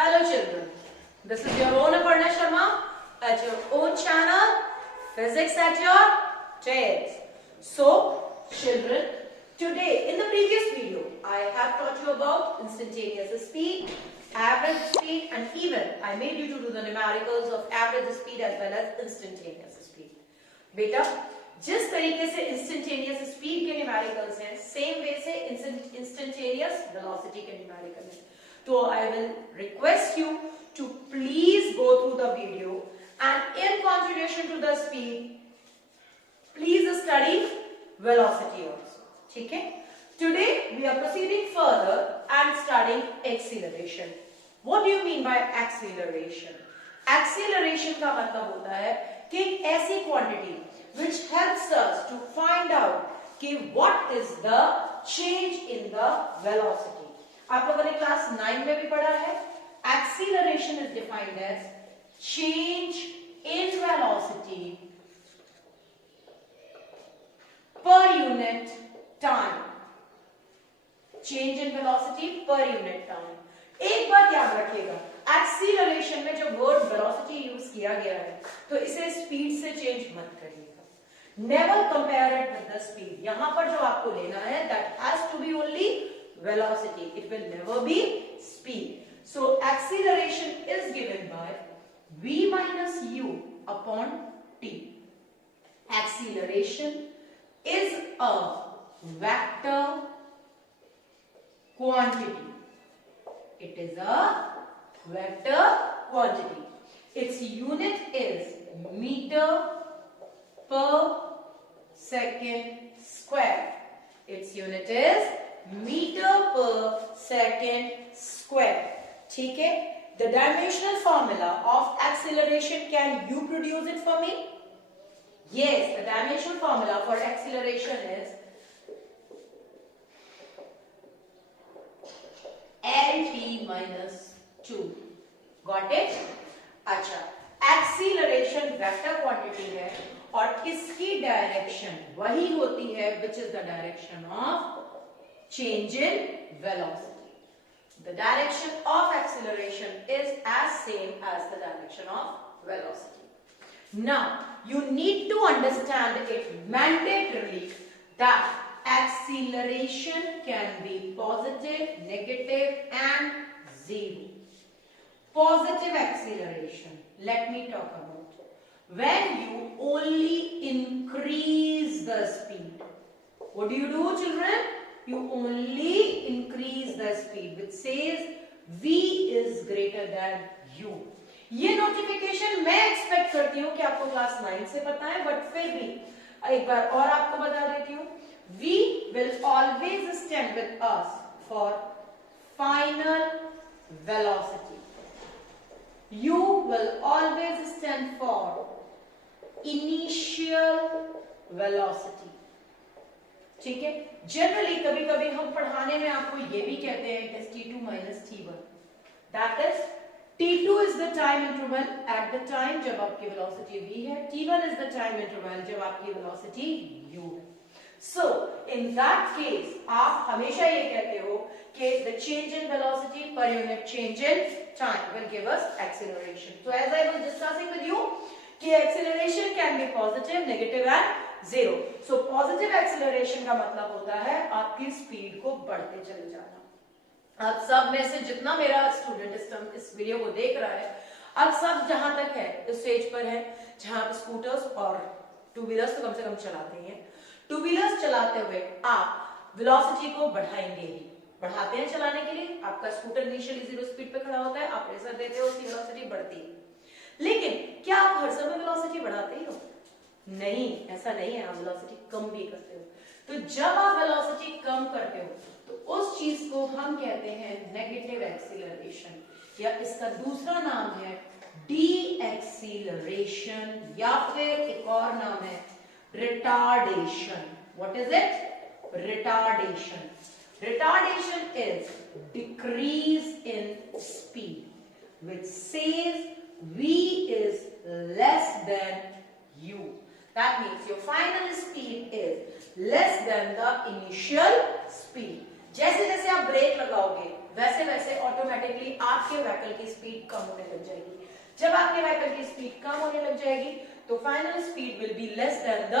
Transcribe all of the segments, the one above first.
Hello children, this is your own Aparna Sharma at your own channel, Physics at your Tails. So children, today in the previous video, I have taught you about instantaneous speed, average speed, and even I made you to do the numericals of average speed as well as instantaneous speed. बेटा जिस तरीके से instantaneous speed के numericals हैं same way से instantaneous velocity के numerical हैं. So I will request you to please go through the video and in continuation to the speed, please study velocity also. ठीक है? Today we are proceeding further and studying acceleration. What do you mean by acceleration? Acceleration का मतलब होता है कि एक ऐसी quantity which helps us to find out कि what is the change in the velocity. आप लोगों ने क्लास 9 में भी पढ़ा है. Acceleration is defined as change in velocity per unit time. Change in velocity per unit time. एक बात याद रखिएगा, एक्सीलरेशन में जब वर्ड वेलोसिटी यूज किया गया है तो इसे स्पीड से चेंज मत करिएगा. Never compare it with the speed. यहां पर जो आपको लेना है that has to be only velocity. It will never be speed. So acceleration is given by v minus u upon t. Acceleration is a vector quantity. It is a vector quantity. Its unit is meter per second square. Its unit is meter per second square. ठीक है? The dimensional formula of acceleration, can you produce it for me? Yes, the dimensional formula for acceleration is LT minus 2. Got it? अच्छा, acceleration vector quantity है और इसकी direction वही होती है which is the direction of change in velocity. The direction of acceleration is as same as the direction of velocity. Now, you need to understand it mandatorily that acceleration can be positive, negative and zero. Positive acceleration, let me talk about. When you only increase the speed. What do you do, children? You only increase the speed which says v is greater than u. ये notification मैं expect करती हूँ कि आपको class 9 से पता है, but फिर भी एक बार और आपको बता देती हूँ. v will always stand with us for final velocity. u will always stand for initial velocity. ठीक है? जनरली कभी कभी हम पढ़ाने में आपको ये भी कहते हैं कि t2 minus t1. That is t2 is the time interval at the time जब आपकी velocity v है, t1 is the time interval जब आपकी velocity u है. So in that case आप हमेशा ये कहते हो कि the change in velocity per unit change in time will give us acceleration. So as I was discussing with you कि acceleration can be positive, negative and zero. So positive acceleration का मतलब होता है आपकी स्पीड को बढ़ते चले जाना. अब सब में से जितना मेरा स्टूडेंट इस वीडियो को देख रहा है, अब सब जहां तक है इस स्टेज पर है जहां आप स्कूटर्स और टू व्हीलर्स तो कम से कम चलाते हैं. टू व्हीलर्स चलाते हुए आप वेलोसिटी को बढ़ाएंगे ही. बढ़ाते हैं चलाने के लिए. आपका स्कूटर इनिशियली जीरो स्पीड पे खड़ा होता है, आप प्रेशर देते हो, उसकी वेलोसिटी बढ़ती है. लेकिन क्या आप हर समय वेलोसिटी बढ़ाते ही हो? नहीं, ऐसा नहीं है. आप वेलोसिटी कम भी करते हो. तो जब आप वेलोसिटी कम करते हो तो उस चीज को हम कहते हैं नेगेटिव एक्सीलरेशन, या इसका दूसरा नाम है डी एक्सीलरेशन, या फिर एक और नाम है retardation. What is it? Retardation. Retardation is decrease in speed which says v is less than u. That means your final speed is less than the initial speed. जैसे जैसे आप ब्रेक लगाओगे वैसे वैसे ऑटोमेटिकली आपके व्हीकल की speed कम होने लग जाएगी। जब आपके व्हीकल की स्पीड कम होने लग जाएगी तो final speed will be less than the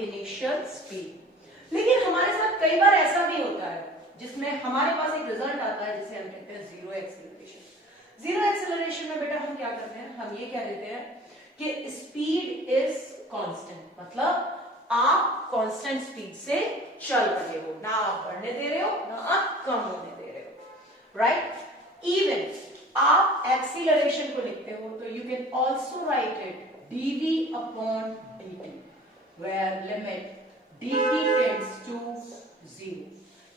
initial speed. लेकिन हमारे साथ कई बार ऐसा भी होता है जिसमें हमारे पास एक रिजल्ट आता है जिसे हम कहते हैं जीरो एक्सीलरेशन। जीरो एक्सीलरेशन में बेटा हम क्या करते हैं, हम ये कह देते हैं कि स्पीड इज कांस्टेंट, मतलब आप कांस्टेंट स्पीड से चल रहे हो, ना आप बढ़ने दे रहे हो ना आप कम होने दे रहे हो, राइट। इवन आप एक्सीलरेशन को लिखते हो तो you can also right it dv upon dt where limit dt tends to 0।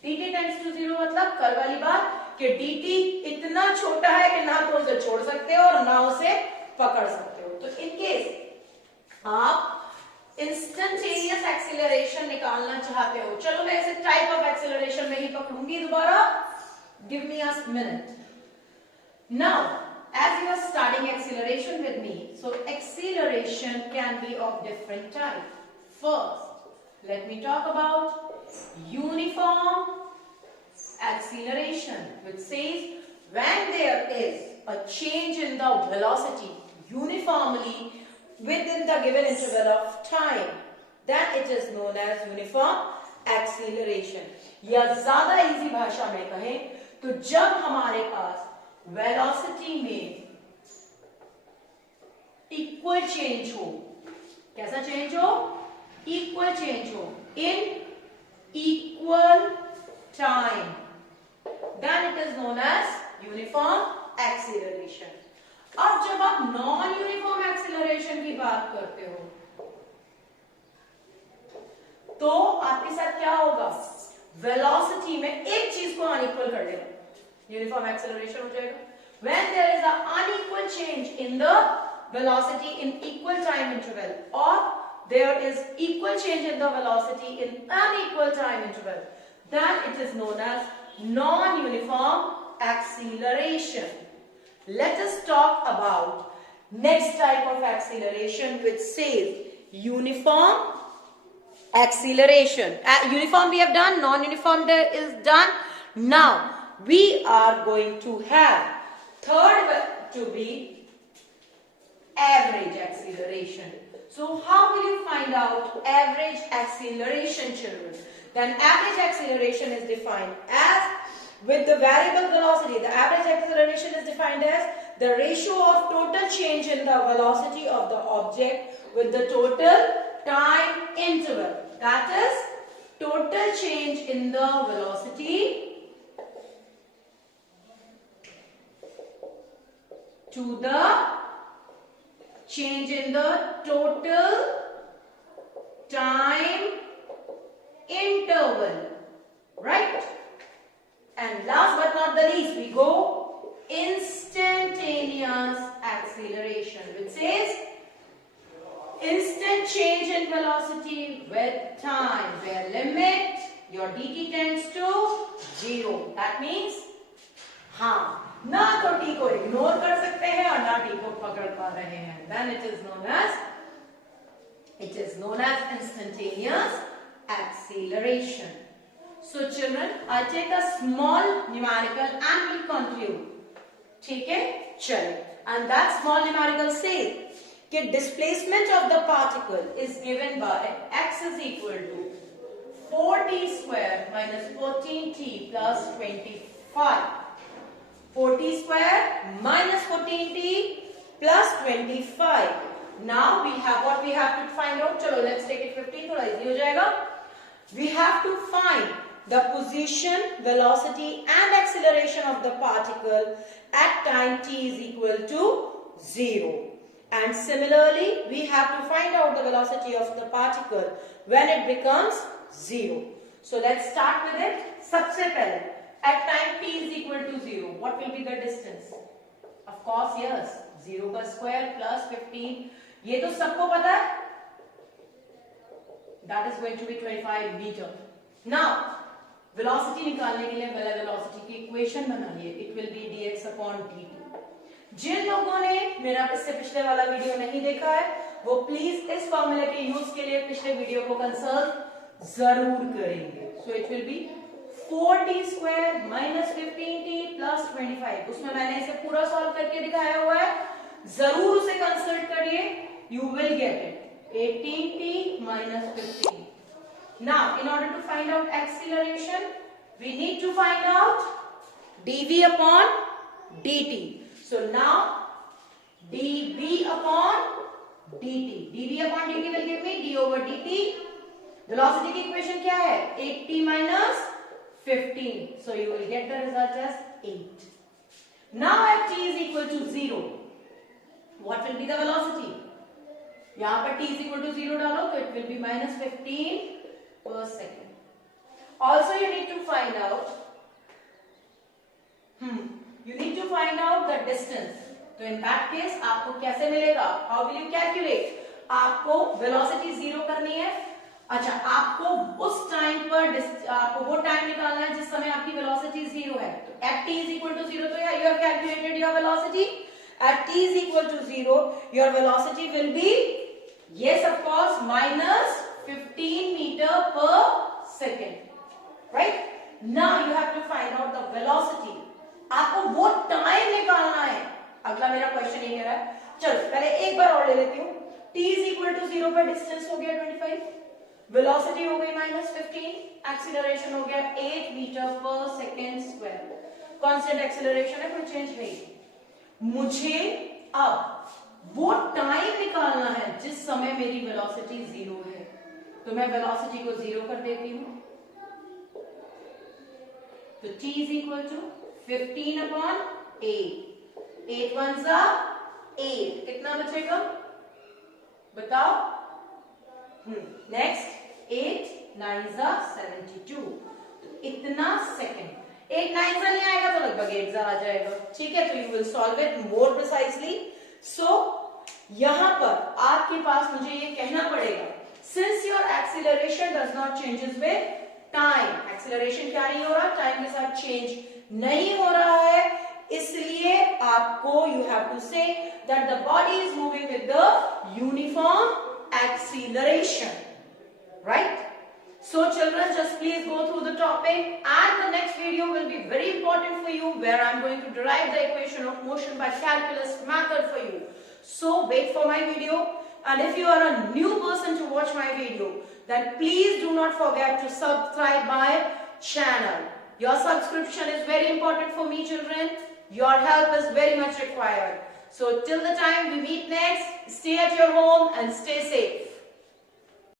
dt tends to 0 मतलब कल वाली बात कि dt इतना छोटा है कि ना तो उसे छोड़ सकते हो और ना उसे पकड़ सकते हो। तो इन केस आप इंस्टेंटेनियस एक्सीलरेशन निकालना चाहते हो, चलो मैं इसे टाइप ऑफ एक्सीलरेशन में ही पकड़ूंगी दोबारा, give me a minute. Now as you are studying acceleration with me, so acceleration can be of different type. First, let me talk about uniform acceleration, which says when there is a change in the velocity uniformly within the given interval of time, then it is known as uniform acceleration। या ज्यादा easy भाषा में कहें तो जब हमारे पास velocity में इक्वल चेंज हो, कैसा चेंज हो, इक्वल चेंज हो in equal time, then it is known as uniform acceleration. अब जब आप नॉन यूनिफॉर्म एक्सीलरेशन की बात करते हो तो आपके साथ क्या होगा, वेलोसिटी में एक चीज को अनइक्वल कर देगा, uniform acceleration हो जाएगा। When there is an unequal change in the velocity in equal time interval or there is equal change in the velocity in unequal time interval, then it is known as non-uniform acceleration। Let us talk about next type of acceleration which says uniform acceleration। Uniform we have done, non-uniform is done. Now we are going to have third to be average acceleration। So how will you find out average acceleration, children? Then average acceleration is defined as with the variable velocity. The average acceleration is defined as the ratio of total change in the velocity of the object with the total time interval. That is total change in the velocity to the change in the total time interval, right? And last but not the least, we go instantaneous acceleration, which says instant change in velocity with time, where limit your dt tends to 0। That means हाँ ना तो t को ignore कर सकते हैं और ना t को पकड़ पा रहे हैं, then it is known as instantaneous acceleration। So children, I take a small numerical and will conclude, ठीक है, चलिए। And that small numerical says कि displacement of the particle is given by x is equal to 4t square minus 14t plus 25। 4t square minus 14t plus 25। Now we have what we have to find out। चलो let's take it 15, थोड़ा easy हो जाएगा। We have to find the position, velocity and acceleration of the particle at time t is equal to 0। And similarly, we have to find out the velocity of the particle when it becomes 0। So let's start with it। सबसे पहले at time t is equal to 0, what will be the distance? Of course, yes, 0 का square plus 15, ये तो सबको पता है, that is going to be 25 meter। Now, velocity निकालने के लिए पहले velocity की equation बनाइए, it will be dx upon dt। जिन लोगों ने मेरा इससे पिछले वाला वीडियो नहीं देखा है वो प्लीज इस फॉर्मूले के यूज के लिए पिछले वीडियो को कंसल्ट जरूर करेंगे। So it will be 4t square minus 15t plus 25। उसमें मैंने इसे पूरा सॉल्व करके दिखाया हुआ है, जरूर उसे कंसल्ट करिए, you will get it. 18t minus 15. Now, in order to find out acceleration, we need to find out dv upon dt. So now, dv upon dt. dv upon dt will give me d over dt. Velocity की equation क्या है? 8t minus 15. So you will get the result as 8. Now at t is equal to 0, what will be the velocity? यहाँ पर t is equal to 0 डालो तो it will be minus 15 per second. Also you need to find out the distance. तो in that case आपको कैसे मिलेगा? How will you calculate? आपको velocity 0 करनी है। अच्छा, आपको उस टाइम पर आपको वो टाइम निकालना है जिस समय आपकी वेलोसिटी 0 है। तो at t is equal to 0, तो you have calculated your velocity. At t is equal to 0, your velocity will be, yes of course, minus 15 meter per second. Right? Now you have to find out the velocity. आपको वो time निकालना है। अगला मेरा question ये कह रहा है, चलो पहले एक बार और ले लेती हूँ। t is equal to 0 पर डिस्टेंस हो गया 25, वेलोसिटी हो गई माइनस 15, एक्सीलरेशन हो गया 8 मीटर पर सेकेंड स्क्वायर। कांस्टेंट एक्सीलरेशन है, कोई चेंज है। मुझे अब वो टाइम निकालना है जिस समय मेरी वेलोसिटी 0 है। तो मैं वेलोसिटी को 0 कर देती हूं। तो t is equal to 15 upon 8. 8 ones are 8. कितना बचेगा बताओ? Next 8 9s are 72. तो इतना सेकेंड। 8 9s नहीं आएगा तो लगभग 8s आ जाएगा। ठीक है, तो you will solve it more precisely. So यहां पर आपके पास मुझे ये कहना पड़ेगा, since your acceleration does not changes with time, acceleration क्या नहीं हो रहा, टाइम के साथ चेंज नहीं हो रहा है, इसलिए आपको you have to say that the body is moving with the uniform acceleration, right? So children, just please go through the topic, and the next video will be very important for you, where I'm going to derive the equation of motion by calculus method for you. So wait for my video, and if you are a new person to watch my video, then please do not forget to subscribe my channel. Your subscription is very important for me, children. Your help is very much required. So till the time we meet next, stay at your home and stay safe.